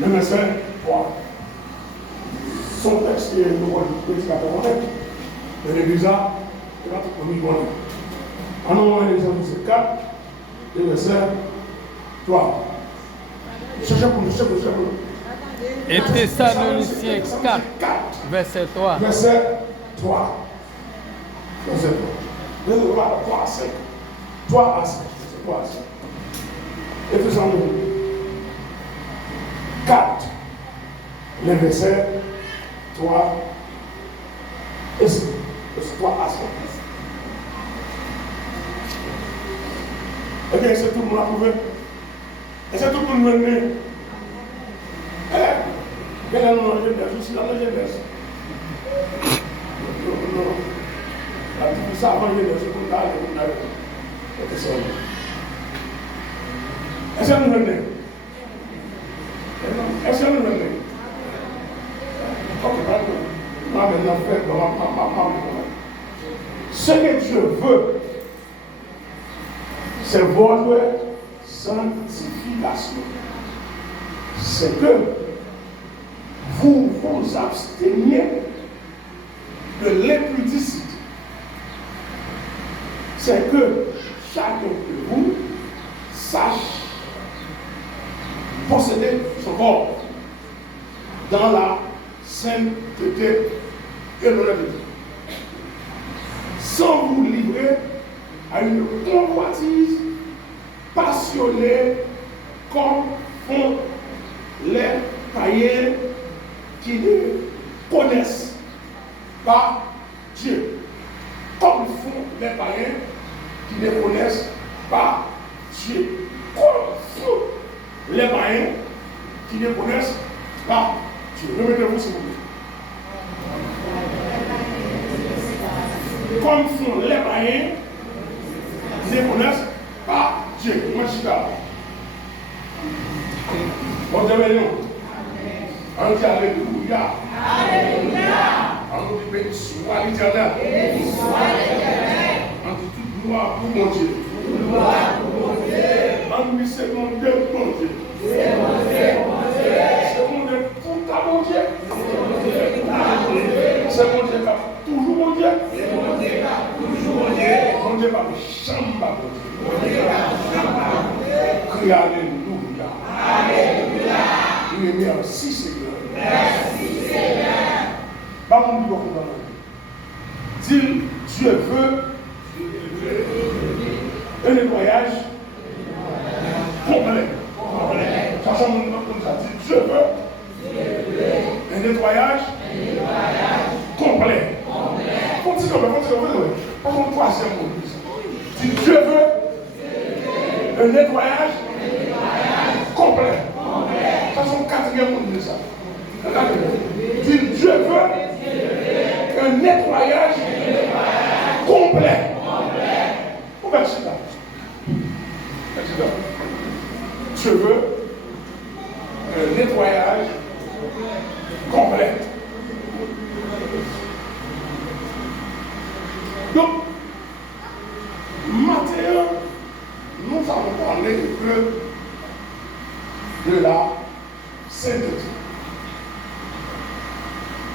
Le verset 3. Son texte est le prédicateur honnête. Mais l'église a, il va tout commis bon. En nom de l'Église 4, le verset 3. Cherchez pour nous, cherchez pour nous. Et Thessaloniciens 4, verset 3. Verset 3. Verset 3. Verset 3 à 5. 3 à 5. 3 à 5. Éphésiens 4. Le verset 3 et 5. Verset 3 à 5. Eh bien, est-ce que tout le monde a trouvé? Est-ce que tout le monde est né? Quel est le nom de Genèse? Je suis dans la Genèse. Non. Tout ça avant Genèse, c'est pour aller. Est-ce que nous venons? Est-ce que nous venons? Ce que Dieu veut, c'est votre sanctification. C'est que vous vous absteniez de l'impudicité. C'est que chacun de vous sache posséder son corps dans la sainteté et l'honnêteté, sans vous livrer à une convoitise passionnée comme font les païens qui ne connaissent pas Dieu. Comme font les païens qui ne connaissent pas Dieu. Comme font les païens qui ne connaissent pas Dieu. Remettez-vous s'il vous plaît. Comme font les païens qui ne connaissent pas Dieu. Moi, je suis là. Bon, Dieu, on dit Alléluia. Alléluia. On dit béni soit l'Éternel. Béni soit l'Éternel. On dit toute gloire pour mon Dieu. Toute gloire pour mon Dieu. On dit c'est mon Dieu, mon Dieu. C'est mon Dieu, mon Dieu. C'est mon Dieu pour ta mon Dieu. C'est mon Dieu pour ta mon Dieu. C'est mon Dieu qui a toujours mon Dieu. C'est mon Dieu qui a toujours mon Dieu. Mon Dieu qui a chamba mon Dieu. Mon Dieu qui a chamba mon Dieu. Crie Alléluia. Alléluia. Merci Seigneur. Merci Seigneur. Pas mon Dieu pour dit Dieu veut un nettoyage complet. Ça c'est mon dit Dieu veut un nettoyage complet. Continue. Pas mon troisième mot. Dit Dieu veut un nettoyage complet. Ça c'est quatrième mot de ça. Dit Dieu veut un nettoyage complet. Où va-t-il là? Dieu veut un nettoyage complet. Donc, maintenant, nous allons parler de la sainteté.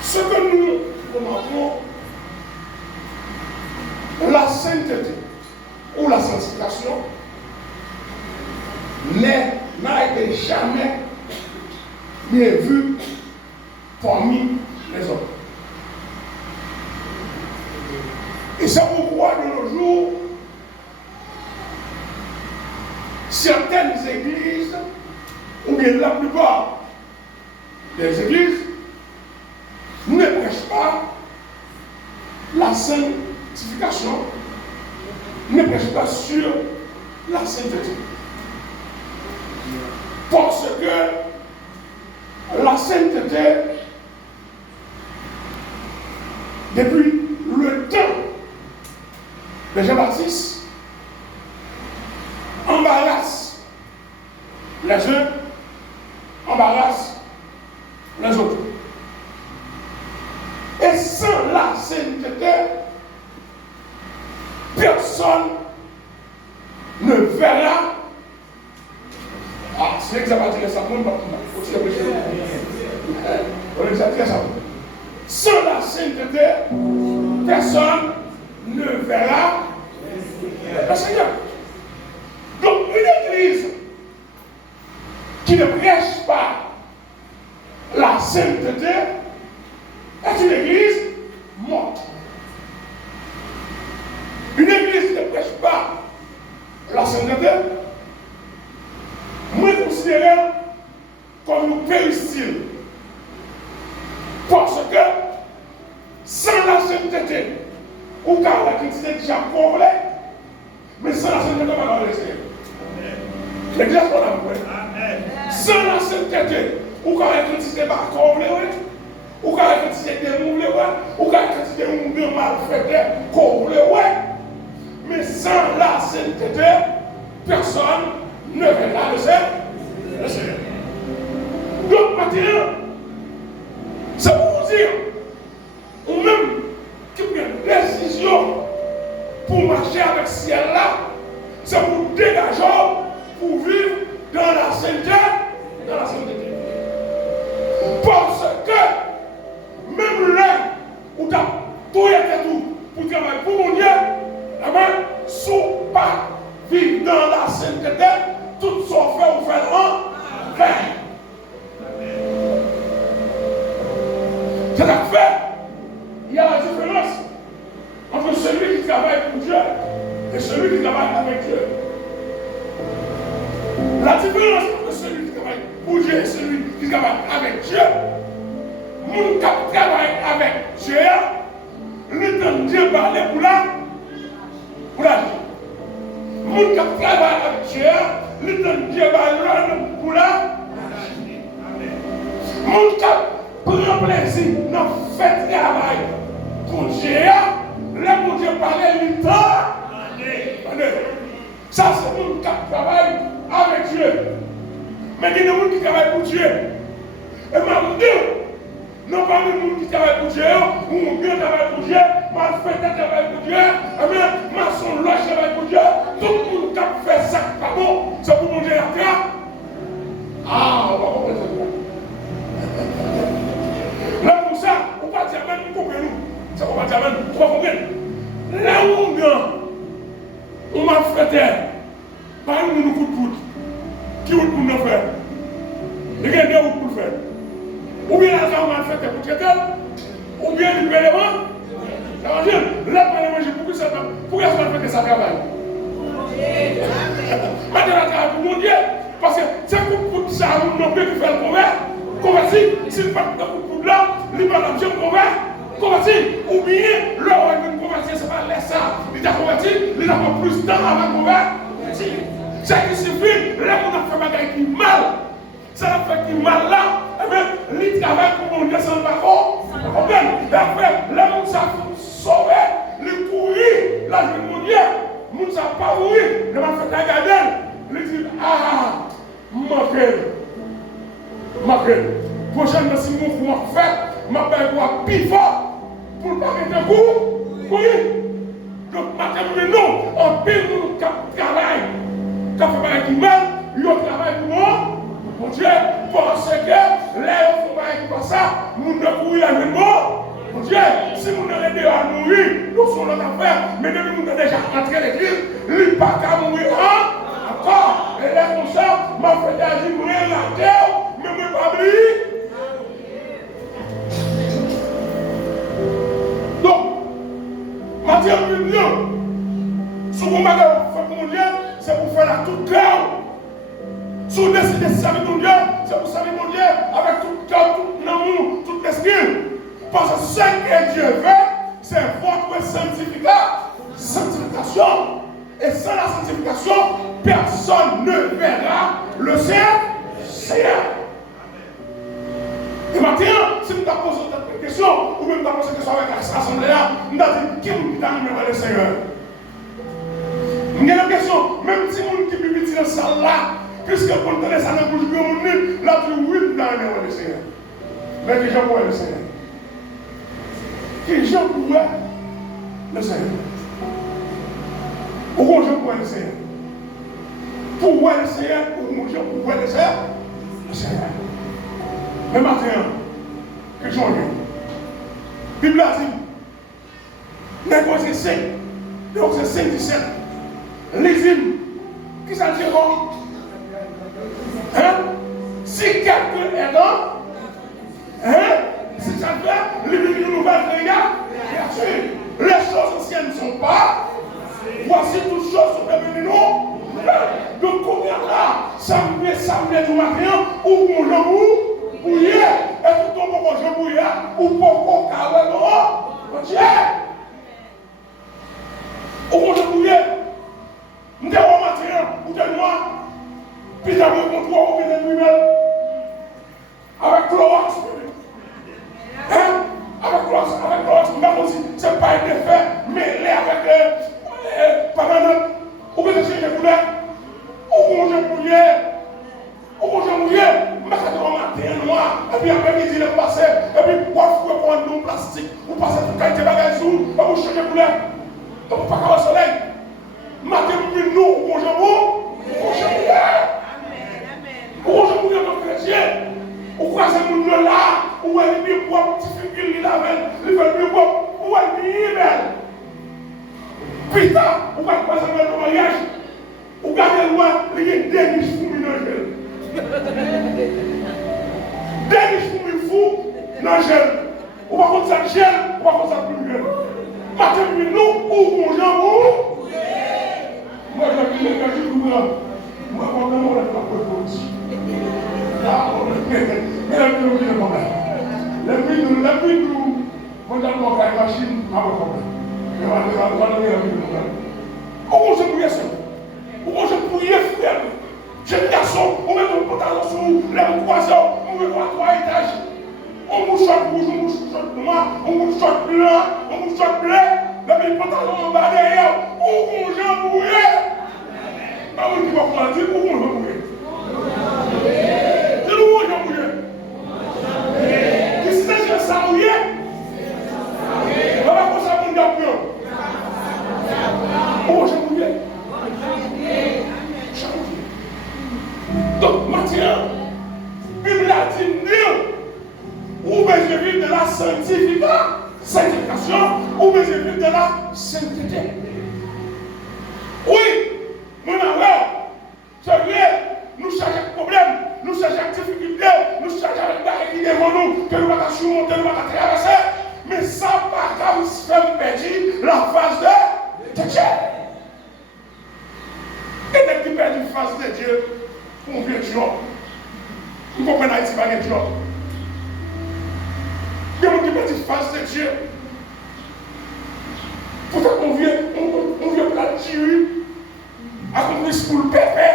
Ce que nous remarquons, la sainteté ou la sanctification n'a été jamais bien vue parmi les hommes. Et c'est pourquoi de nos jours, certaines églises, ou bien la plupart des églises, ne prêchent pas la sanctification, ne prêchent pas sur la sainteté. Parce que la sainteté, depuis le temps de Jean-Baptiste, embarrasse les uns, embarrasse les autres. Et sans la sainteté, personne ne verra. Ah, c'est que ça va dire ça, on va dire on va dire ça. Sans la sainteté, personne ne verra le Seigneur. Donc, une église qui ne prêche pas la sainteté est une église morte. Une église qui ne prêche pas la sainteté, moi je considère comme une péristyle. Parce que sans la sainteté, ou car la chrétienté déjà comblée, mais sans la sainteté, on va pas le Seigneur. L'église qu'on a sans la sainteté, ou car la chrétienté pas comblée, ou car la chrétienté démoublée, ou car la chrétienté mal faite, comblée, mais sans la sainteté, personne ne verra le Seigneur. Donc maintenant, c'est pour vous dire, ou même qui prend une décision pour marcher avec ce ciel-là, c'est pour dégager, pour vivre dans la sainteté, Parce que même là où tu as tout été tout pour travailler pour mon Dieu, si tu pas vivre dans la sainteté, tout ce qu'on fait, on fait en vain. C'est à fait, il y a la différence entre celui qui travaille pour Dieu et celui qui travaille avec Dieu. La différence entre celui qui travaille pour Dieu et celui qui travaille avec Dieu, mon qui travaille avec Dieu, le temps de Dieu parler pour la mon qui travaille avec Dieu, le temps de Dieu parler pour la mon qui prend plaisir dans le fait de travail pour Dieu, le mon Dieu parler le temps. Ça c'est mon qui travaille avec Dieu. Mais il y a des gens qui travaillent pour Dieu. Et je me dis, non pas les gens qui travaillent pour Dieu, ou mon Dieu travaille pour Dieu, ma fête travaille pour Dieu, ma son loge travaille pour Dieu. Tout le monde qui fait ça, pas bon, c'est pour mon Dieu la terre. Ah, on va comprendre ça. Là pour ça, on va dire même, nous comprenons. Ça on va dire même, on va comprendre. Là où on vient, on m'a fait par nous nous coup de poudre. Qui vous pour nous faire? Il y a des gens pour le faire. Ou bien la femme a fait pour traiter, ou bien le paiement. Là, paiement, j'ai beaucoup de ça. Pourquoi est-ce qu'on fait que ça travaille? Maintenant, on travaille pour mon Dieu. Parce que c'est pour ça, nous n'avons pas pu faire le commerce. Comment si, s'il ne fait pas de là, il ne va pas l'objet de commerce. Comment si, ou bien, là où il veut convertir, ce n'est pas laisser ça. Il t'a converti, il n'a pas plus de temps avant de convertir. C'est qui suffit, là on a fait bagaille qui mal. Ça a fait qui mal là, et bien, il travaille pour mon Dieu sans le bacon. Et après, là on s'est sauvé, il courir, là je mon Dieu, on s'est pas courir, il m'a fait regarder, il dit, ah, manqué. Prochainement, si mon frère fait, ma paix pour plus fort, pour ne pas mettre un coup, oui. Donc, maintenant, non, on paye nous travail. Quand on fait qui mal, il travaille pour moi, mon Dieu, parce que là, on fait comme ça, nous ne pouvons pas avec moi. Mon Dieu, si nous n'avons pas à nourrir, nous sommes dans l'affaire, mais depuis nous avons déjà entré à l'église, il n'y a pas qu'à mourir encore. Et là, comme ça, ma fête a dit mourir la terre, mais je ne pas oublier. Donc, Matthieu 1, ce qu'on m'a fait pour mon Dieu, c'est pour faire la toute cœur. Si vous décidez de servir mon Dieu, c'est pour servir mon Dieu avec tout cœur, tout l'amour, toute l'esprit. Parce que ce que Dieu veut, c'est votre sanctification. Et sans la sanctification, personne ne verra le Seigneur. Et maintenant, si nous avons posé cette question, ou même nous avons posé cette question avec l'assemblée, nous avons dit qui nous a mis le Seigneur. Il y a une question, même si nous qui vivons dans cette salle là, puisque pour nous donner ça dans la bouche de nous, là tu oui, nous avons le Seigneur. Mais qui j'en vois le Seigneur? Qui j'en vois le Seigneur? Pourquoi j'en vois le Seigneur? pour voir le Seigneur, pour manger, pour voir le Seigneur. Mais maintenant, que j'en ai. Bible a dit, négocier 5, donc c'est 5, 17. Les hymnes, qui s'en dit bon? Hein? Si quelqu'un est dans, hein? Si ça fait, les nouvelles créatures, les choses anciennes ne sont pas. Voici toutes choses sont devenues nous. Donc combien là, ça me met du matin, ou mon jambou, bouillé, et tout le monde mon bouillé, ou pour carré, non, Dieu. Ou mon jambou bouillé, nous avons un matin, ou de noir, puis nous avons un contrôle, ou bien lui-même, avec Cloas. Hein? Avec Cloas, nous avons aussi, c'est pas un effet, mais là avec Paranat, ou bien c'est une couleur, ou mon jambou bouillé. Ou j'ai mouillé, je vais matin noir, et puis après-midi, il est passé, et puis, vous pouvez prendre un plastique, vous passez toute qualité de bagages, vous changez de couleur. Donc, vous ne pouvez pas au soleil. Matin, vous nous, ou j'ai mouillé, ou j'ai mouillé. Ou j'ai mouillé comme chrétien. Ou croisez mon là, ou elle est bien pour un petit figure, il fait bien pour, ou elle est bien belle. Putain, vous ne pouvez pas passer le mariage, ou gardez loin, il y a des derniers fous mineurs. Dès que je suis fou, non gel. On va faire ça gel, on va faire ça plus gel. Matin, nous, ou mon jambon. Moi, j'ai dit, quand je suis là, moi, quand on a pas de police. Ah, on a la vie, nous, on a une machine à votre problème. Comment je pouvais ça? Comment je pouvais faire? J'ai un garçon, on met ton pantalon sous les croissants, on met 3 étages. On mouche rouge, on mouche noir, on mouche blanc, on mouche bleu, le pantalon en bas derrière, on mange un bouillet. Ah oui, tu vas prendre, dis où on va mouiller. C'est où on va mouiller. Qu'est-ce que c'est ça mouiller? On va faire ça pour nous appuyer. On va mouiller. Donc, maintenant, Bible a dit ou bien je vis de la sanctification, ou bien je vis de la sainteté. Oui, mon amour, c'est vrai, nous cherchons des problèmes, nous cherchons des difficultés, nous cherchons des qui devant nous, que nous ne pouvons pas surmonter, nous ne pouvons pas traverser, mais ça va pas nous faire perdre la face de Dieu. Et dès qu'il perd la face de Dieu, on vient de Dieu. Vous comprenez Haïti, pas de Dieu. Il y a une petite face de Dieu. Pourtant, on vient pour la tuer. Accomplir pour le pépé.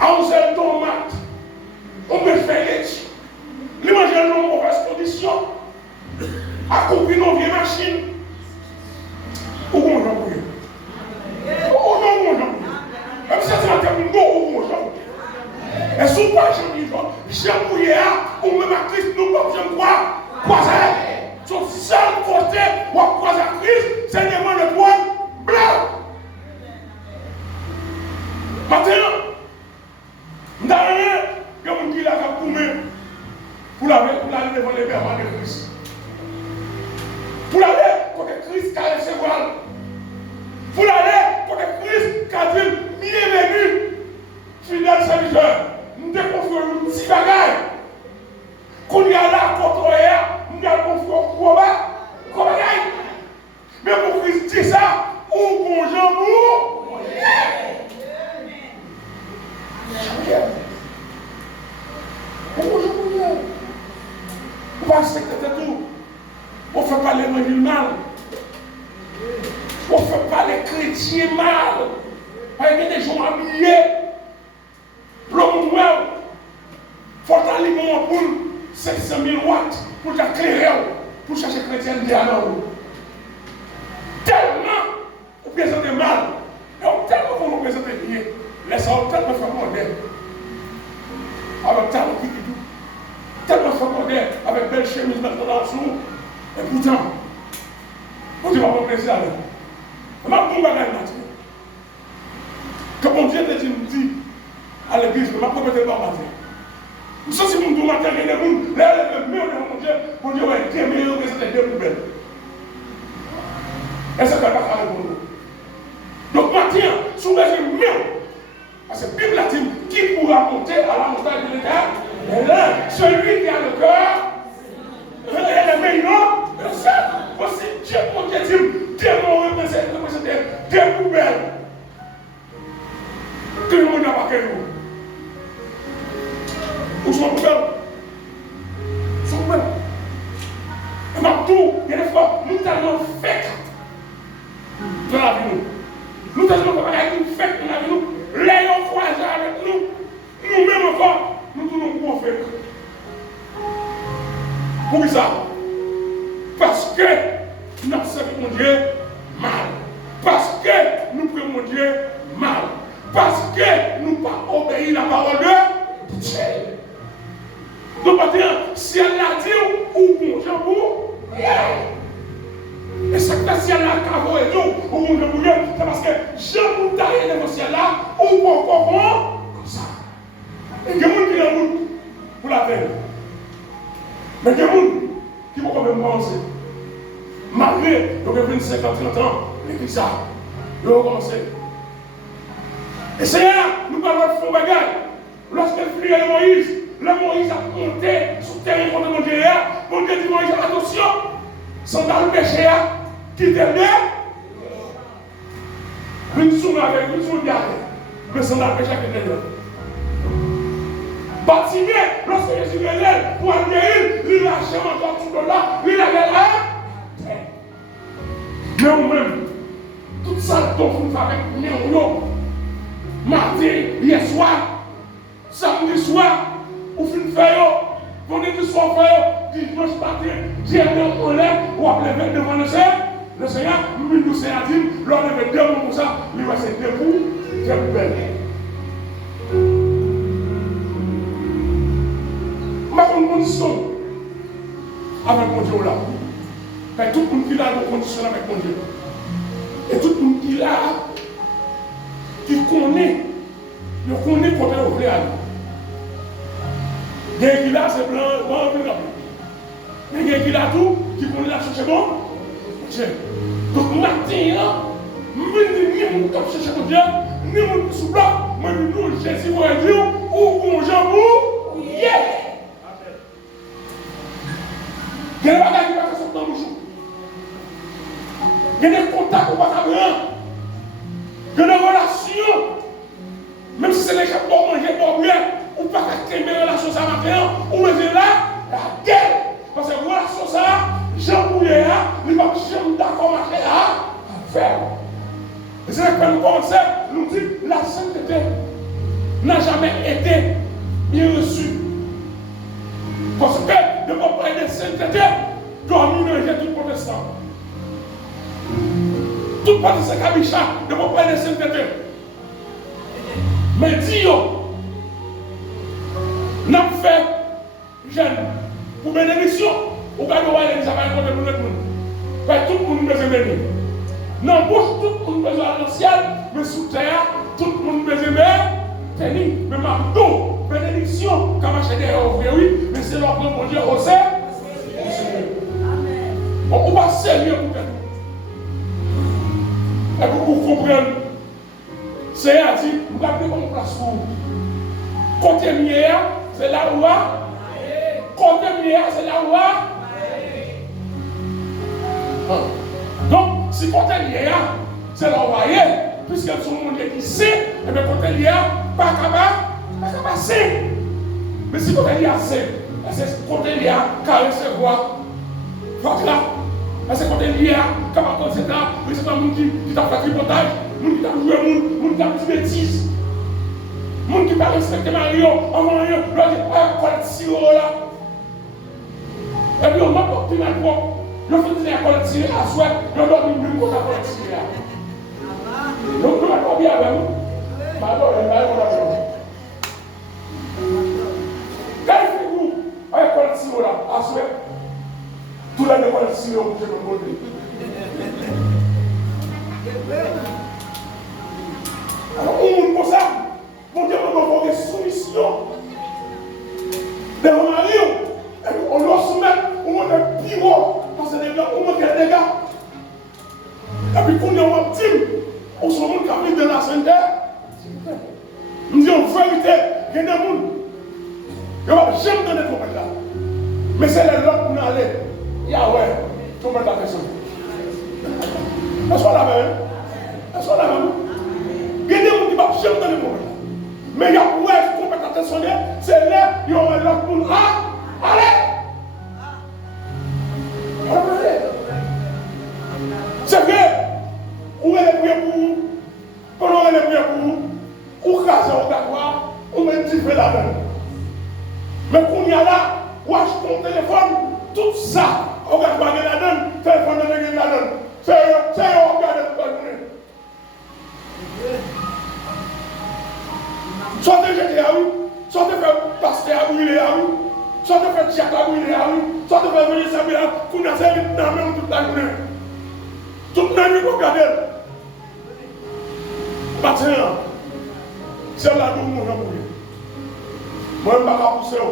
À 11 heures de tomate. On peut faire les manger dans une mauvaise condition. Accomplir nos vieilles machines. Où on va mourir? Même si c'est un terme de où on va mourir. Et si pas j'ai mouillé, ou même à Christ, nous ne pouvons pas croiser. Son seul côté où on croise à Christ, c'est des mains de poil blanc. Maintenant, nous avons un qui l'a pour aller devant les berges de Christ. Pour aller côté Christ qui a recevoir. Pour aller côté Christ qui a dit bienvenue, fidèle serviteur. Nous devons faire un petit bagage. Quand il y a là, contre hier, nous devons faire un bagage. Mais pour Christ dit ça, où bon jambon? On va respecter tout. On ne fait pas l'évangile mal. On ne fait pas les chrétiens mal. Il y a des gens habillés. L'homme noir, il faut allumer un poule 700 000 watts pour éclairer, pour chercher chrétien derrière nous. Tellement, vous présentez mal, et tellement vous nous présentez bien, laissez-vous tellement faire modèle. Avec tellement qui dit tout, tellement faire modèle, avec belle chemise maintenant en dessous, et pourtant, vous ne pouvez pas me plaisir avec. Je ne vais pas vous bagaille maintenant. je m'apprends peut-être pas matin. Vous sentez mon doux matin, il y a des gens, le mur de mon Dieu, pour dire, ouais, Dieu me représente deux poubelles. Et ça ne va pas faire pour nous. Donc, matin, souvent, je mets. Parce que la Bible a dit, qui pourra monter à la montagne de l'État? Et là, celui qui a le cœur, et la main, non, le seul. Aussi, Dieu, mon Dieu, Dieu m'a représenté deux poubelles. Tout le monde n'a pas qu'un mot. Où sont les poubelles? Ils sont poubelles. Et maintenant, il y a des fois, nous tellement fait dans la vie. Nous tellement fait dans la vie. Les gens croisés avec nous, nous-mêmes encore, nous tournons pour faire. Pour ça? Parce que nous avons servi mon Dieu mal. Parce que nous prenons mon Dieu mal. Parce que nous n'avons pas obéi la parole de Dieu. Donc maintenant, si elle l'a dit, ou bon Dieu pour, et ça fait si elle a cavo et tout, ou bon Dieu pour, c'est parce que Jean vous taille dans le ciel là, ou pour encore comme ça. Et il y a des gens qui ont pour la terre. Mais il y a des gens qui vont quand même commencer. Malgré, donc 25 ans, 30 ans, l'église a commencé. Et c'est là, nous parlons de fond bagaille. Lorsqu'elle fut à Moïse, le Moïse a monté sur le terrain contre mon Dieu. Mon Dieu dit Moïse, attention, sans dans le péché, qui t'aime bien. Une soume avec une soume garde. Mais sans dans le péché, qui t'aime bien. Bâtiment, lorsque Jésus venait pour aller, il lâchait encore tout de là, il avait là. Mais vous-même, tout ça, dont vous faites avec nous, mardi, hier soir, samedi soir, vous finissez faire, vendredi soir faire, dimanche matin, dimanche au lait, ou après devant le Seigneur, nous Seigneur dit, l'on avait deux mots pour ça, il va se debout, c'est belle. Ma condition avec mon Dieu là. Mais tout le monde qui a une condition avec mon Dieu. Et tout le monde qui a, qui connaît quand il est aller. Il y a qui là, c'est blanc, il y a qui là tout, qui connaît la chercher bon. Donc maintenant, ni mon cap chercher mon Dieu, ni mon sous blanc, moi nous Jésus va dire, ou bon jambon, yeah! Il y a des bagages qui vont faire dans le jour. Il y a des contacts qu'on va faire. Il y a des relations. Même si c'est les gens pour manger, pour boire, ou pas qu'à aimer la relation ça matin, ou même là, la guerre. Parce que la relation ça, Jean Bouillet, il va jamais d'accord marcher à faire. Et c'est là que nous commençons, nous dit la sainteté n'a jamais été bien reçue. Parce que de mon parler de sainteté, domine tout protestant. Tout parti c'est Kabicha, de mon parler de sainteté. Mais dis-yo, n'a fait jeune pour bénédiction, ou pas de voir les affaires contre tout le monde. Tout le monde besoin de bénir. Non, bouche, tout le monde besoin de ciel, mais sous terre, tout le monde besoin de bénir. Mais ma dos, bénédiction, comme acheter des oui, mais c'est leur nom, mon Dieu, au Seigneur. On va servir pour faire. Et pour vous comprendre, c'est à dire, vous rappelez comment on place pour vous. Côté mière, c'est là où côté mière, c'est là où donc, si côté mière, c'est là où puisque tout le monde qui sait, et bien côté mière, pas capable, passer. Mais si côté mière, c'est côté mière, car recevoir votre là. Parce que quand il y a, comme à c'est là, c'est un monde qui t'a fait tripotage, monde qui t'a joué, monde qui t'a fait bêtises, monde qui t'a respecté Mario, en Mario, là, il a collecté 6 euros là. Et puis on m'a porté ma voix. Je fais des collections à soi, je dois nous dire qu'on a collecté là. Donc, nous avons bien avec nous. Alors, il va y avoir quel vous avec collection là, à soi? Tout le monde est ici, on peut le montrer. Alors, on montre comme ça. Mon Dieu, on va avoir des soumissions. il y a des gens qui ne vont jamais donner de trompette là. Mais c'est les autres qui vont aller. Yahweh, trompette à personne. Est-ce qu'on l'a même? Est-ce qu'on l'a même? Il y a des gens qui ne vont jamais donner de trompette là. Mais Yahweh, trompette à personne, c'est là qu'il y aura l'autre pour allez! C'est vrai, où est le prière pour vous? Pendant les prières pour vous, ou casser au gagois, ou même tirer la main. Mais quand il y a là, ou achète ton téléphone, tout ça, au gagois de la donne, téléphone de la donne. C'est au gagois de la donne. Soit de jeter à vous, soit de faire passer à vous, il est à vous, soit de faire tchèque à vous, il est à vous, soit de faire venir s'habiller à vous, qu'on a servi dans la main toute la journée. Toute la nuit, vous regardez. Matin, c'est là où nous avons mourir. Moi, je ne vais pas pousser.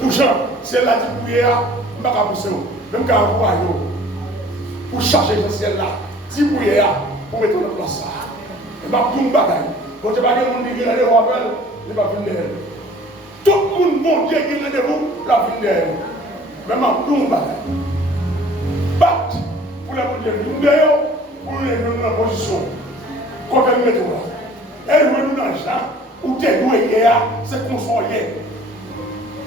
Pour Jean, c'est là où je ne vais pas pousser. Même quand vous voyez, pour charger le ciel là, si vous voyez, pour mettre en place ça. Et bien, pour nous bataille. Quand tu vas dire que mon Dieu est là, il va venir. Tout le monde, mon Dieu qui est là, il va venir. Même pour nous bataille. Battre pour la bonne Dieu. Nous d'ailleurs, pour nous mettre dans la position. Quand elle met là, elle veut nous dans l'argent, ou t'es doué hier, c'est qu'on soit hier.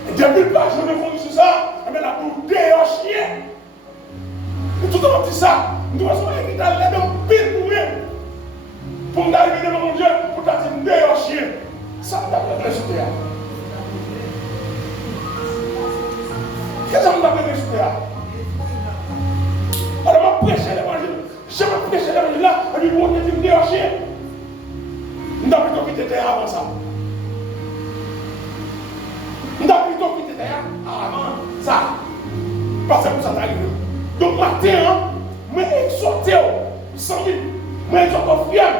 Et depuis pas, je me fais sur ça, mais la pour déhors chien. Et tout le monde dit ça, nous devons être dans l'aide d'un pile pour nous. Pour nous arriver devant mon Dieu, pour t'as dit déhors chien. Ça, on va faire sur terre. Qu'est-ce qu'on va faire sur terre? Alors, on va prêcher l'évangile. Je vais prêcher l'évangile là, et puis vous dites me dire chien. Nous avons plutôt quitté terre avant ça. Nous avons plutôt quitté terre avant ça. Parce que ça t'arrive. Donc matin, moi exhorter 100 000, moi exhorter fier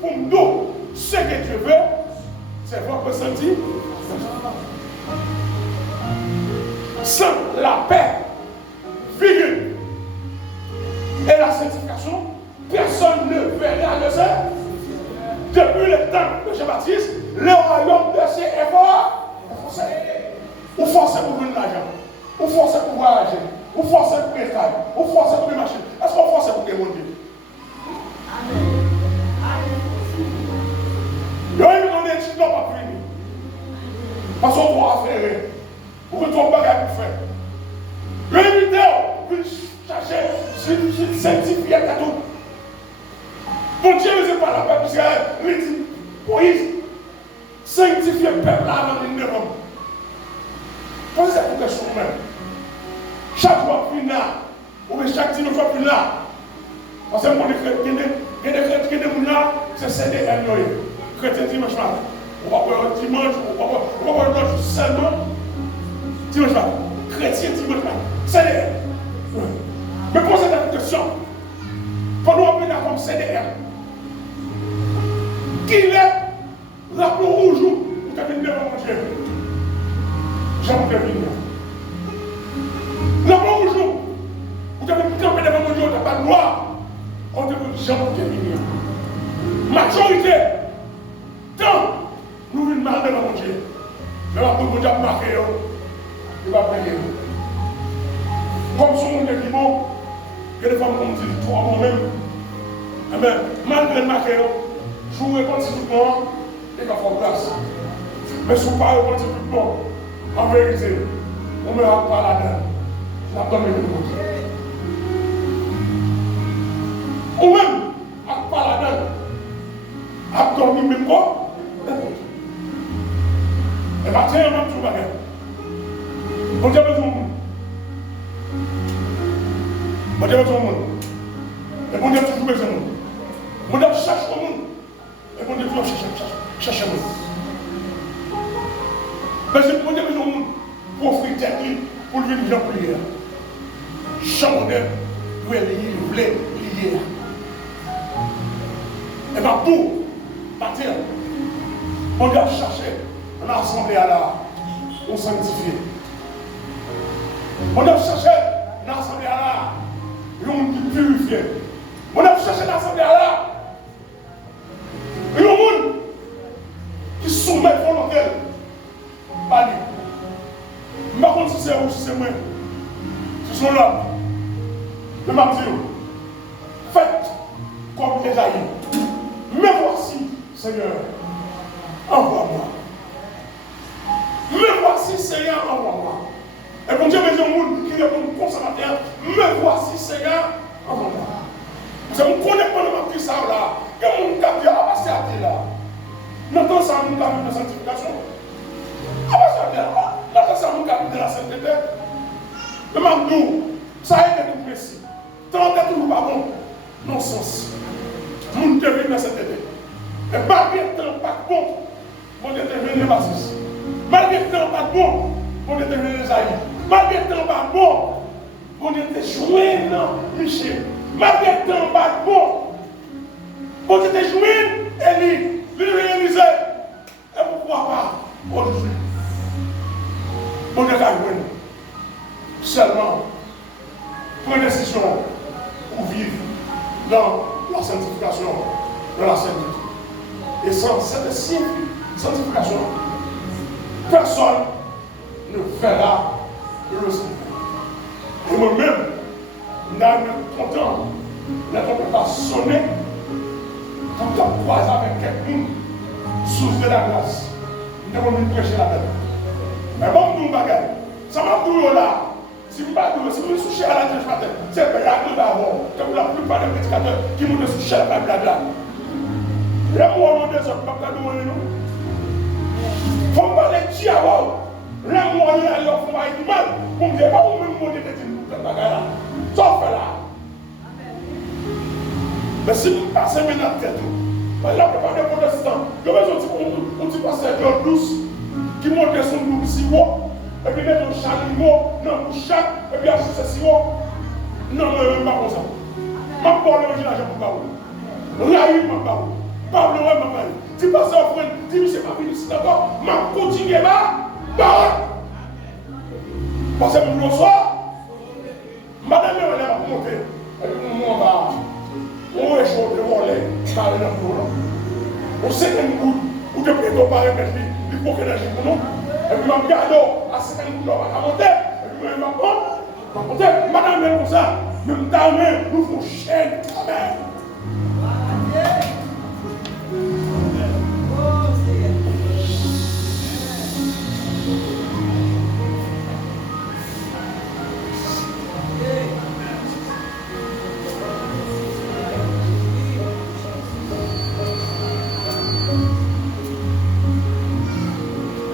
pour nous dire ce que Dieu veut, c'est votre ressenti. Sans la paix, virgule. Et la sanctification, personne ne verra le Seigneur. Depuis le temps de Jean-Baptiste, le royaume de ces efforts, ou forcer pour venir l'argent, ou forcer pour voyager, ou forcer pour les travail, ou forcer pour les machines. Est-ce qu'on force pour les monter? Il y a une année qui n'a pas fini. Parce qu'on doit faire. Ou que ton bagage pour faire. Le vidéo, chercher, sanctifier à tout. Bon Dieu ne sait pas la peuple d'Israël. Il dit, Moïse, sanctifier le peuple avant de venir. Pensez à quelque chose même. Chaque fois plus là, ou bien chaque dimanche fois plus là. Parce que mon décret, il y a des là, c'est CDL. Chrétien dimanche matin. On va voir dimanche, on va voir dimanche seulement. Dimanche matin. Chrétien dimanche matin. CDL. Mais posez la question. Pendant qu'on est comme CDR, qu'il est, rappelons au jour où tu as venu devant mon Dieu. Jamais tu as venu. Rappelons au jour où tu as venu devant mon Dieu, tu n'as pas de loi. On te dit jamais tu as venu. Majorité, tant nous venons mal devant mon Dieu. Mais la pour Dieu a marqué, il va payer. Comme son monde est bon, que les femmes comme disent, toi moi-même, mais malgré le marqué, je vous réponds tout le monde, et pas faire place. Mais si vous ne parlez pas tout le monde, en vérité, on ne me rend pas là-dedans. La donne le monde. Ou même, à pas là-dedans, à dormir même quoi? Et va tiens, même tout bagage. On dit besoin de monde. On dit besoin de monde. Et on dit toujours besoin de monde. On dit cherche au monde. Et on dit toujours cherche au monde. Parce que on dit besoin de monde pour offrir tête pour lui dire pour lui. Chaque doit lier. Et bien pour partir, on doit chercher une assemblée à la on sanctifie. On doit chercher une assemblée à la on purifié. On doit chercher une assemblée à la un monde qui soumettent volontaire. Pas lui. Je ne sais pas si c'est vous, si c'est moi. Ce sont là. Je m'en dis, faites comme Esaïe. Me voici, Seigneur, envoie-moi. Me voici, Seigneur, envoie-moi. Et bon Dieu me dit au monde qui répond comme ça matin, me voici, Seigneur, envoie-moi. Je ne connais pas le petit ça là. Il y a mon cap qui a passé à terre là. N'entends ça, mon cap de sanctification. Ah, passé à terre là. N'entends ça, mon cap de la sainteté. Le mamdou, ça a été tout précis. Tant que tout pas bon, non sens. Mon devine dans cette idée. Et malgré le temps pas bon, mon Dieu devine les Baptistes. Malgré le temps pas bon, mon Dieu devine les Aïe. Malgré le temps pas bon, mon Dieu te joint Michel. Malgré le temps pas bon, mon Dieu te joint Élie. Lui réalisé. Et pourquoi pas aujourd'hui? Mon Dieu t'a joint. Seulement, prends une décision pour vivre dans la sanctification, dans la sainteté. Et sans cette sanctification, personne ne verra le Seigneur. Et moi-même, je suis content d'être pas sonné quand tu as croisé avec quelqu'un sous de la grâce. Je vais prêcher la tête. Mais bon, nous, bagaille, ça m'a tout là. Si vous ne souchez à la tête, c'est pas la d'abord. Comme la plupart des prédicateurs qui nous soucient à la blabla. Les mots des autres, pas de nous. Il faut parler de diable. Les mots de la faut pas être mal. Pour me dire, pas vous même mot de cette bagarre. Sauf là. Mais si vous passez maintenant la tête, la plupart des protestants, il y a un petit pasteur de douce qui monte son loup si haut. Et puis mettre un chalumeau dans le chat, et puis acheter ce sirop. Non, je ne pas comme ça. Je ne vais pas l'original, je ne vais pas vous. Là, je ne vais pas vous. Pas le même moment. Tu passes au frère, dis monsieur pas fini d'accord, je continue là. Parce que le soir, madame elle va monter. Et puis on va réchauffer le volet, parler dans le boulot. On sait que nous, ou de plutôt par un petit, il faut que l'énergie pour nous. Et puis je regarde à 50 coups, on va monter. Et puis je vais monter. Madame elle comme ça, même dame, nous faisons chaîne. Amen.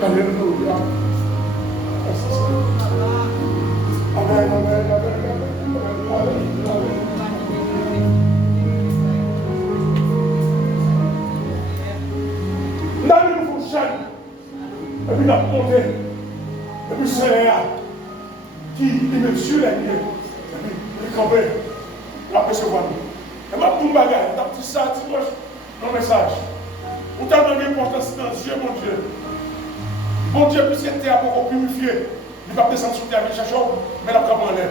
Alléluia. Amen, amen, amen, amen. Nous fonctionne. Et puis la montée. Et puis c'est là qui met sur les lieux. Et puis il campait. La percevoir. Et ma tout bagage, ta petite ça, dimanche, mon message. Vous t'avez donné l'importance dans Dieu, mon Dieu. Mon Dieu, puisque tu es encore purifié, il va descendre sur terre avec Chachon, mais la tombe en l'air.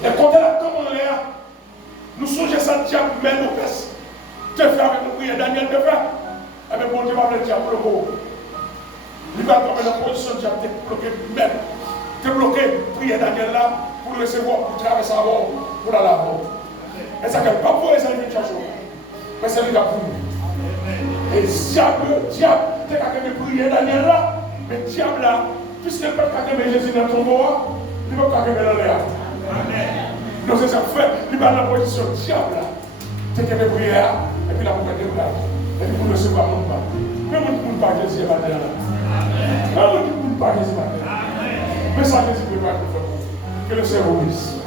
Et quand elle a tombe en l'air, nous songeons ça, diable, mais nos fesses. Tu fais avec nous prier, Daniel, tu fais. Eh bien, mon Dieu va le diable pour le mot. Il va tomber dans la position de diable, tu es bloqué même. Tu es bloqué, prier Daniel là, pour le recevoir, pour traverser la mort, pour la mort. Et ça ne pas pour les amis de Chachon, mais c'est lui qui a pour nous. Et diable, tu es capable de prier Daniel là, mais diable là, puisqu'il ne peut pas aimer Jésus dans ton bois, il ne peut pas aimer dans l'air. Donc c'est ça fait, il va dans la position diable là. Tu es capable de prier et puis la pour faire des blagues. Et puis pour recevoir mon pas. Même si vous ne parlez pas Jésus matin là. Même si vous ne parlez pas Jésus matin. Mais ça Jésus ne peut pas le faire. Que le Seigneur vous bénisse.